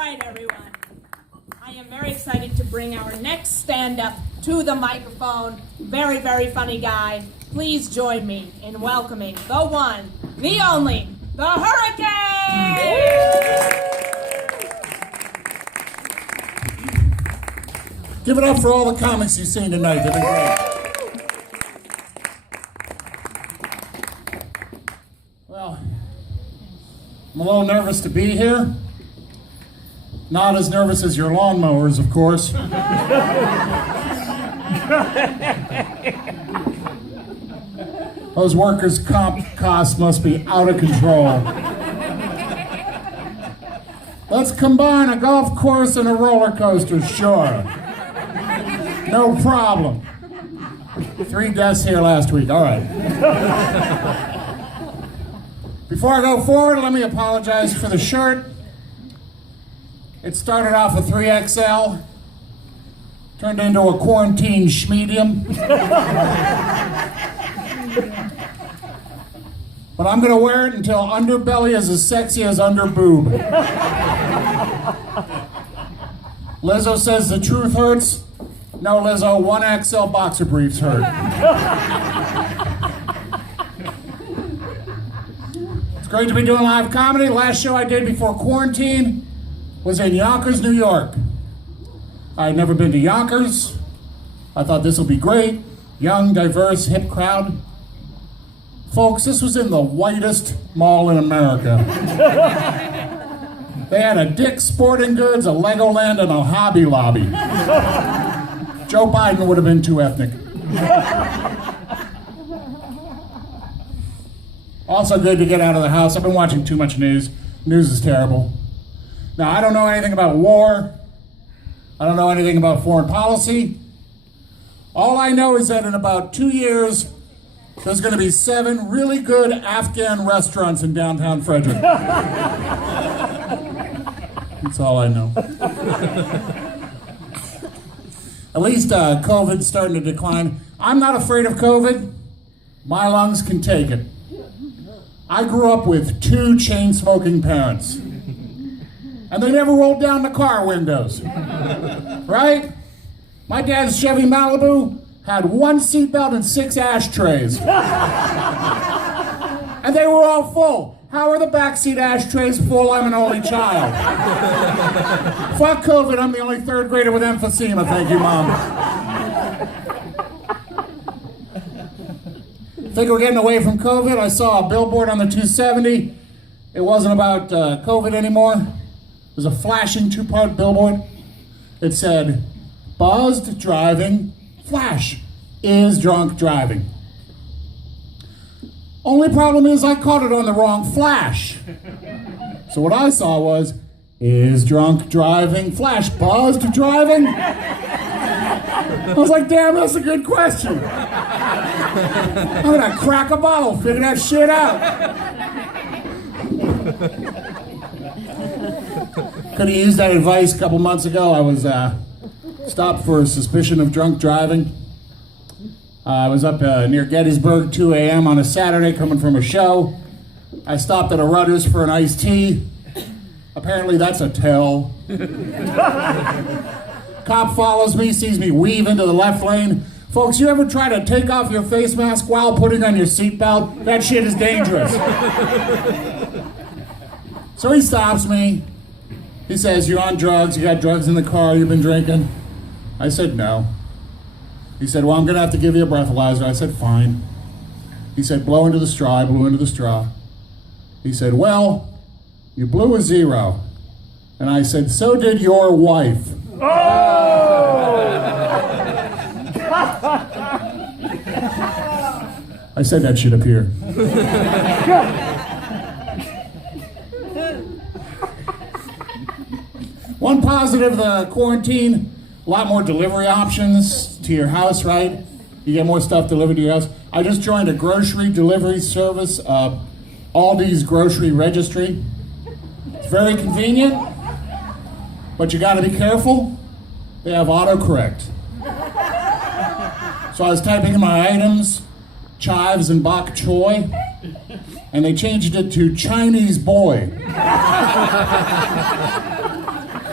right, everyone. I am very excited to bring our next stand-up to the microphone. Very, very funny guy. Please join me in welcoming the one, the only, the Herricane! Give it up for all the comics you've seen tonight. They've been great. Well, I'm a little nervous to be here. Not as nervous as your lawnmowers, of course. Those workers' comp costs must be out of control. Let's combine a golf course and a roller coaster, sure. No problem. 3 deaths here last week, all right. Before I go forward, let me apologize for the shirt. It started off a 3XL, turned into a quarantine schmedium. But I'm gonna wear it until underbelly is as sexy as underboob. Lizzo says the truth hurts. No, Lizzo, 1XL boxer briefs hurt. It's great to be doing live comedy. Last show I did before quarantine was in Yonkers, New York. I'd never been to Yonkers. I thought this will be great. Young, diverse, hip crowd. Folks, this was in the whitest mall in America. They had a Dick's Sporting Goods, a Legoland, and a Hobby Lobby. Joe Biden would have been too ethnic. Also good to get out of the house. I've been watching too much news. News is terrible. Now, I don't know anything about war. I don't know anything about foreign policy. All I know is that in about 2 years, there's going to be 7 really good Afghan restaurants in downtown Frederick. That's all I know. At least COVID's starting to decline. I'm not afraid of COVID. My lungs can take it. I grew up with 2 chain-smoking parents. And they never rolled down the car windows. Right? My dad's Chevy Malibu had 1 seatbelt and 6 ashtrays. And they were all full. How are the backseat ashtrays full? I'm an only child. Fuck COVID, I'm the only 3rd grader with emphysema. Thank you, Mom. Think we're getting away from COVID? I saw a billboard on the 270. It wasn't about COVID anymore. It was a flashing 2-part billboard. It said, buzzed driving, flash, is drunk driving. Only problem is I caught it on the wrong flash. So what I saw was, is drunk driving, flash, buzzed driving? I was like, damn, that's a good question. I'm gonna crack a bottle, figure that shit out. Could have used that advice a couple months ago. I was stopped for suspicion of drunk driving. I was up near Gettysburg, 2 a.m. on a Saturday, coming from a show. I stopped at a Rutter's for an iced tea. Apparently that's a tell. Cop follows me, sees me weave into the left lane. Folks, you ever try to take off your face mask while putting on your seatbelt? That shit is dangerous. So he stops me. He says, you're on drugs, you got drugs in the car, you've been drinking. I said, no. He said, well, I'm gonna have to give you a breathalyzer. I said, fine. He said, blow into the straw. I blew into the straw. He said, well, you blew a 0. And I said, so did your wife. Oh! I said that shit up here. One positive, the quarantine, a lot more delivery options to your house, right? You get more stuff delivered to your house. I just joined a grocery delivery service, Aldi's grocery registry. It's very convenient, but you gotta be careful. They have autocorrect. So I was typing in my items, chives and bok choy, and they changed it to Chinese boy.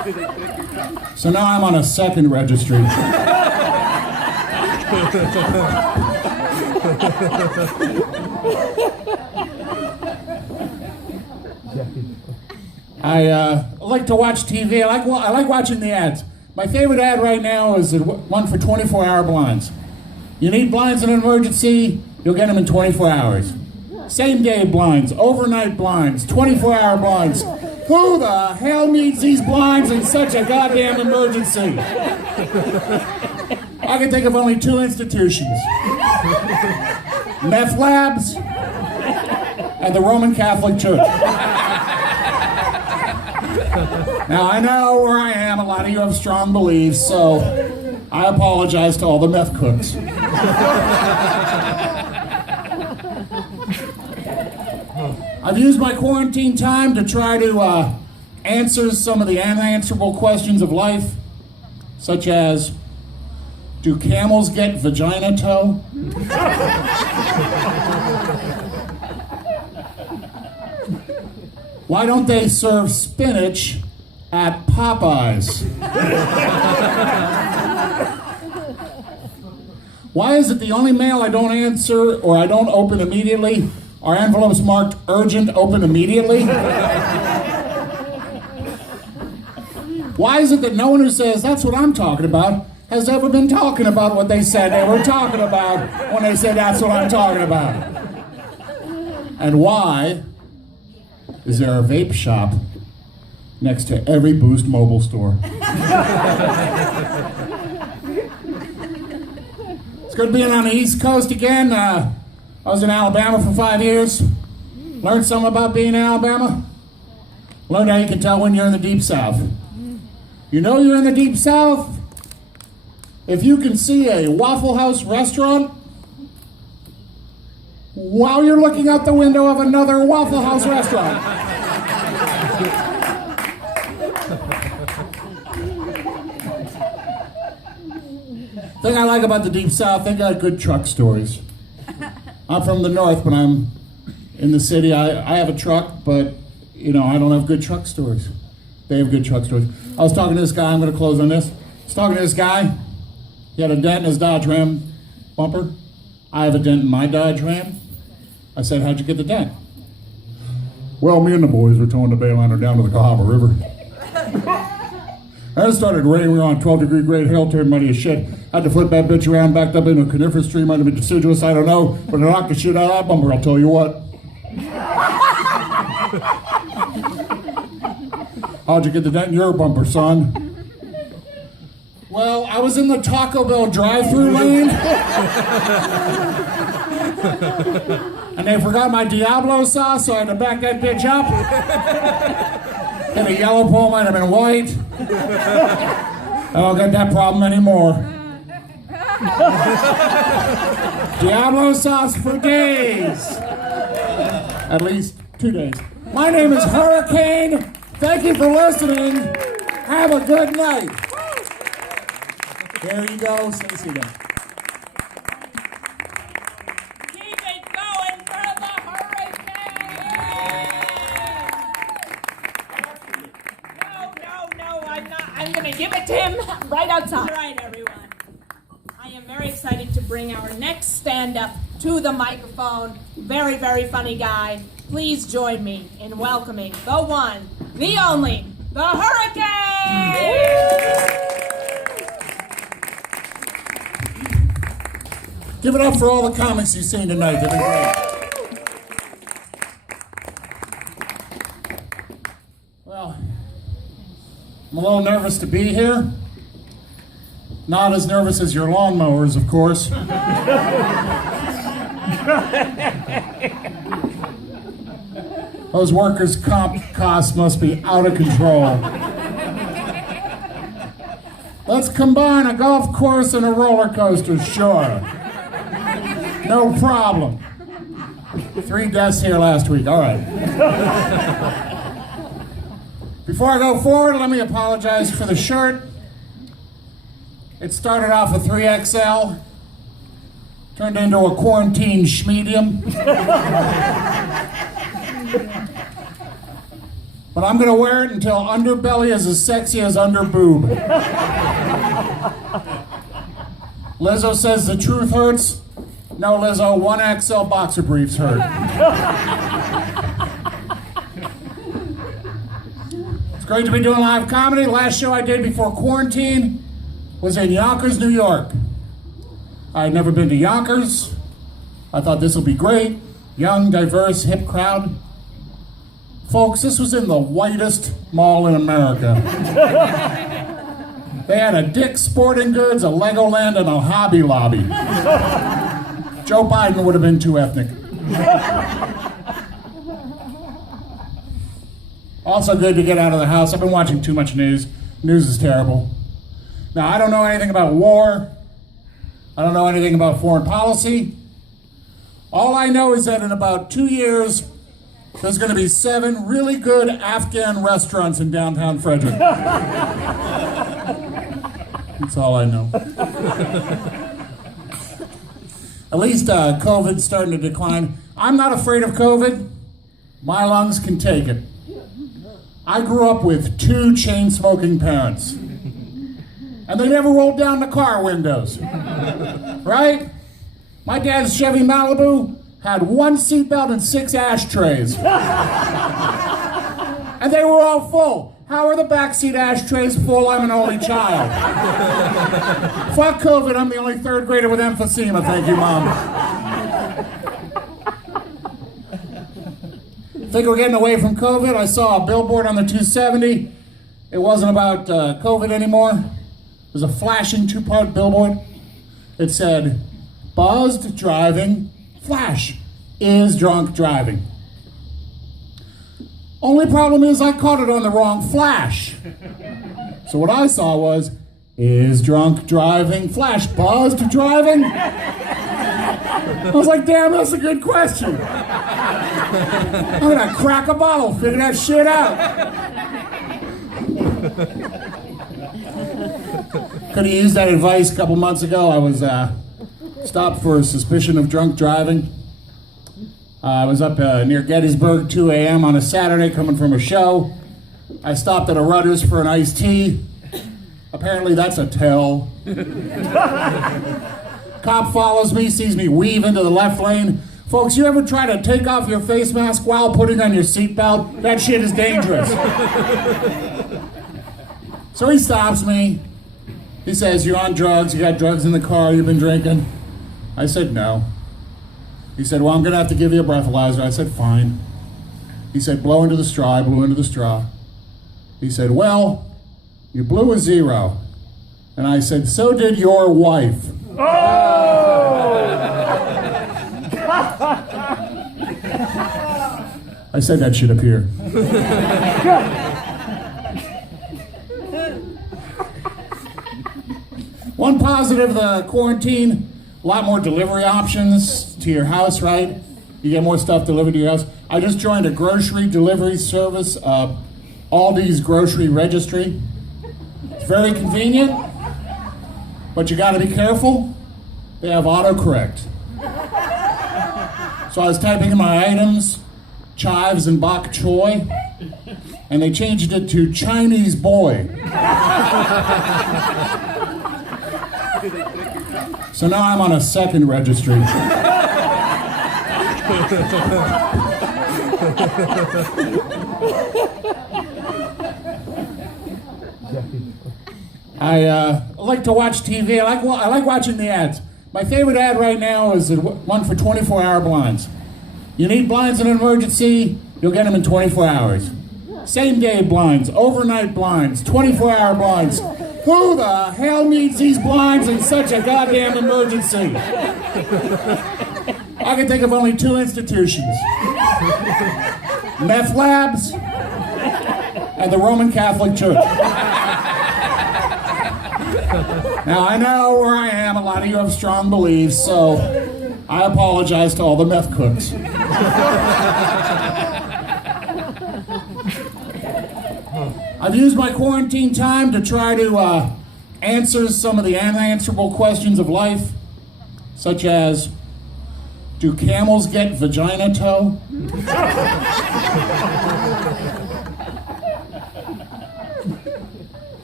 So now I'm on a second registry. I like to watch TV. I like watching the ads. My favorite ad right now is the one for 24-hour blinds. You need blinds in an emergency, you'll get them in 24 hours. Same-day blinds, overnight blinds, 24-hour blinds. Who the hell needs these blinds in such a goddamn emergency? I can think of only two institutions. Meth labs and the Roman Catholic Church. Now, I know where I am. A lot of you have strong beliefs, so I apologize to all the meth cooks. I've used my quarantine time to try to answer some of the unanswerable questions of life, such as, do camels get vagina toe? Why don't they serve spinach at Popeyes? Why is it the only mail I don't answer or I don't open immediately are envelopes marked urgent, open immediately? Why is it that no one who says, that's what I'm talking about, has ever been talking about what they said they were talking about when they said, that's what I'm talking about? And why is there a vape shop next to every Boost mobile store? It's good being on the East Coast again. I was in Alabama for 5 years. Learned something about being in Alabama. Learned how you can tell when you're in the Deep South. You know you're in the Deep South if you can see a Waffle House restaurant while you're looking out the window of another Waffle House restaurant. Thing I like about the Deep South, they got good truck stories. I'm from the North, but I'm in the city. I have a truck, but I don't have good truck stories. They have good truck stories. I was talking to this guy, I'm going to close on this. I was talking to this guy. He had a dent in his Dodge Ram bumper. I have a dent in my Dodge Ram. I said, how'd you get the dent? Well, me and the boys were towing the Bayliner down to the Cahaba River. And it started raining. We were on 12-degree grade hail, turned muddy as shit. Had to flip that bitch around, backed up into a coniferous tree, might have been deciduous, I don't know. But it knocked the shit out of that bumper, I'll tell you what. How'd you get the dent in your bumper, son? Well, I was in the Taco Bell drive-thru lane. And they forgot my Diablo sauce, so I had to back that bitch up. And a yellow pole might have been white. I don't get that problem anymore. Diablo sauce for days. At least 2 days. My name is Herricane. Thank you for listening. Have a good night. There you go, Stacey again. Keep it going for the Herricane! No, I'm not. I'm going to give it to him right outside. All right, everyone. I am very excited to bring our next stand-up to the microphone. Very, very funny guy. Please join me in welcoming the one, the only, the Herricane! Give it up for all the comics you've seen tonight. They've been great. Well, I'm a little nervous to be here. Not as nervous as your lawnmowers, of course. Those workers' comp costs must be out of control. Let's combine a golf course and a roller coaster, sure. No problem. 3 deaths here last week, all right. Before I go forward, let me apologize for the shirt. It started off a 3XL, turned into a quarantine schmedium. but I'm gonna wear it until underbelly is as sexy as underboob. Lizzo says the truth hurts. No, Lizzo, 1XL boxer briefs hurt. It's great to be doing live comedy. Last show I did before quarantine was in Yonkers, New York. I had never been to Yonkers. I thought this will be great. Young, diverse, hip crowd. Folks, this was in the whitest mall in America. They had a Dick's Sporting Goods, a Legoland, and a Hobby Lobby. Joe Biden would have been too ethnic. Also good to get out of the house. I've been watching too much news. News is terrible. Now, I don't know anything about war. I don't know anything about foreign policy. All I know is that in about 2 years, there's going to be 7 really good Afghan restaurants in downtown Frederick. That's all I know. At least COVID's starting to decline. I'm not afraid of COVID. My lungs can take it. I grew up with 2 chain-smoking parents. And they never rolled down the car windows. Right? My dad's Chevy Malibu had 1 seatbelt and 6 ashtrays. And they were all full. How are the backseat ashtrays full? I'm an only child. Fuck COVID, I'm the only 3rd grader with emphysema. Thank you, Mom. Think we're getting away from COVID? I saw a billboard on the 270. It wasn't about COVID anymore. It was a flashing 2-part billboard. It said, buzzed driving, flash, is drunk driving. Only problem is I caught it on the wrong flash. So what I saw was, is drunk driving, flash, buzzed driving? I was like, damn, that's a good question. I'm gonna crack a bottle, figure that shit out. Could have used that advice a couple months ago. I was stopped for suspicion of drunk driving. I was up near Gettysburg, 2 a.m. on a Saturday, coming from a show. I stopped at a Rutter's for an iced tea. Apparently that's a tell. Cop follows me, sees me weave into the left lane. Folks, you ever try to take off your face mask while putting on your seatbelt? That shit is dangerous. So he stops me. He says, you're on drugs, you got drugs in the car, you've been drinking. I said, no. He said, well, I'm gonna have to give you a breathalyzer. I said, fine. He said, blow into the straw. I blew into the straw. He said, well, you blew a 0. And I said, so did your wife. I said that shit up here. One positive, the quarantine, a lot more delivery options to your house, right? You get more stuff delivered to your house. I just joined a grocery delivery service, Aldi's grocery registry. It's very convenient, but you gotta be careful. They have autocorrect. So I was typing in my items, chives and bok choy, and they changed it to Chinese boy. So now I'm on a second registry. I like to watch TV. I like watching the ads. My favorite ad right now is the one for 24-hour blinds. You need blinds in an emergency, you'll get them in 24 hours. Same-day blinds, overnight blinds, 24-hour blinds. Who the hell needs these blinds in such a goddamn emergency? I can think of only 2 institutions. Meth labs and the Roman Catholic Church. Now, I know where I am. A lot of you have strong beliefs, so I apologize to all the meth cooks. I've used my quarantine time to try to answer some of the unanswerable questions of life, such as, do camels get vagina toe?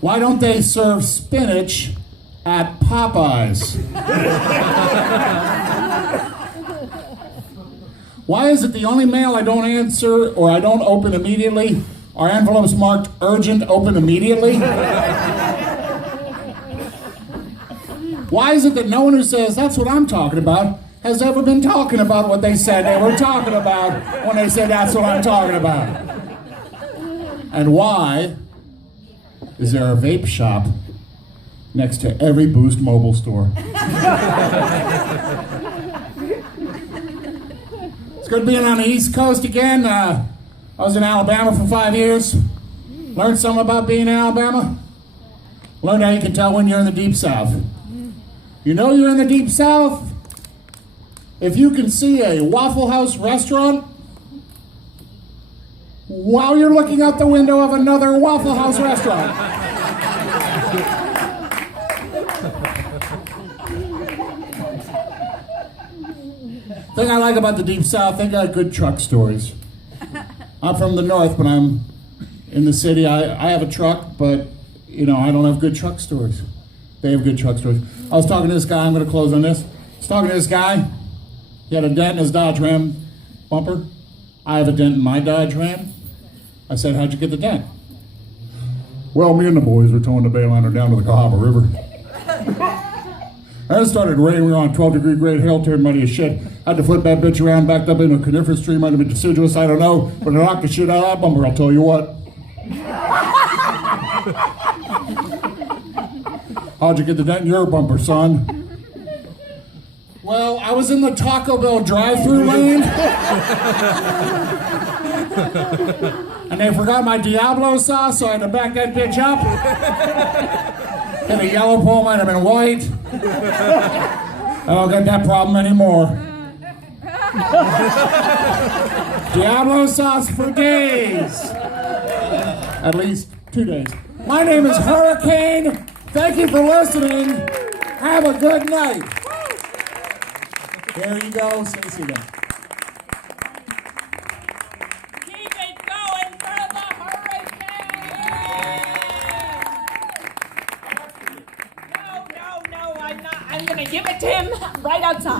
Why don't they serve spinach at Popeyes? Why is it the only mail I don't answer or I don't open immediately are envelopes marked urgent, open immediately? Why is it that no one who says, that's what I'm talking about, has ever been talking about what they said they were talking about when they said, that's what I'm talking about? And why is there a vape shop next to every Boost mobile store? It's good being on the East Coast again. I was in Alabama for 5 years. Learned something about being in Alabama. Learned how you can tell when you're in the Deep South. You know you're in the Deep South if you can see a Waffle House restaurant while you're looking out the window of another Waffle House restaurant. Thing I like about the Deep South, they got good truck stories. I'm from the North, but I'm in the city. I have a truck, but I don't have good truck stories. They have good truck stories. I was talking to this guy, I'm going to close on this. I was talking to this guy. He had a dent in his Dodge Ram bumper. I have a dent in my Dodge Ram. I said, how'd you get the dent? Well, me and the boys were towing the Bayliner down to the Cahaba River. And it started raining. We were on a 12-degree grade hail, tearing muddy as shit. Had to flip that bitch around, backed up into a coniferous tree, might have been deciduous, I don't know. But it knocked the shit out of that bumper, I'll tell you what. How'd you get the dent in your bumper, son? Well, I was in the Taco Bell drive-thru lane. And they forgot my Diablo sauce, so I had to back that bitch up. And the yellow pole might have been white. I don't get that problem anymore. Diablo sauce for days. At least 2 days. My name is Herricane. Thank you for listening. Have a good night. There you go. See you again. Keep it going for the Hurricane! No, I'm not. I'm going to give it to him right outside.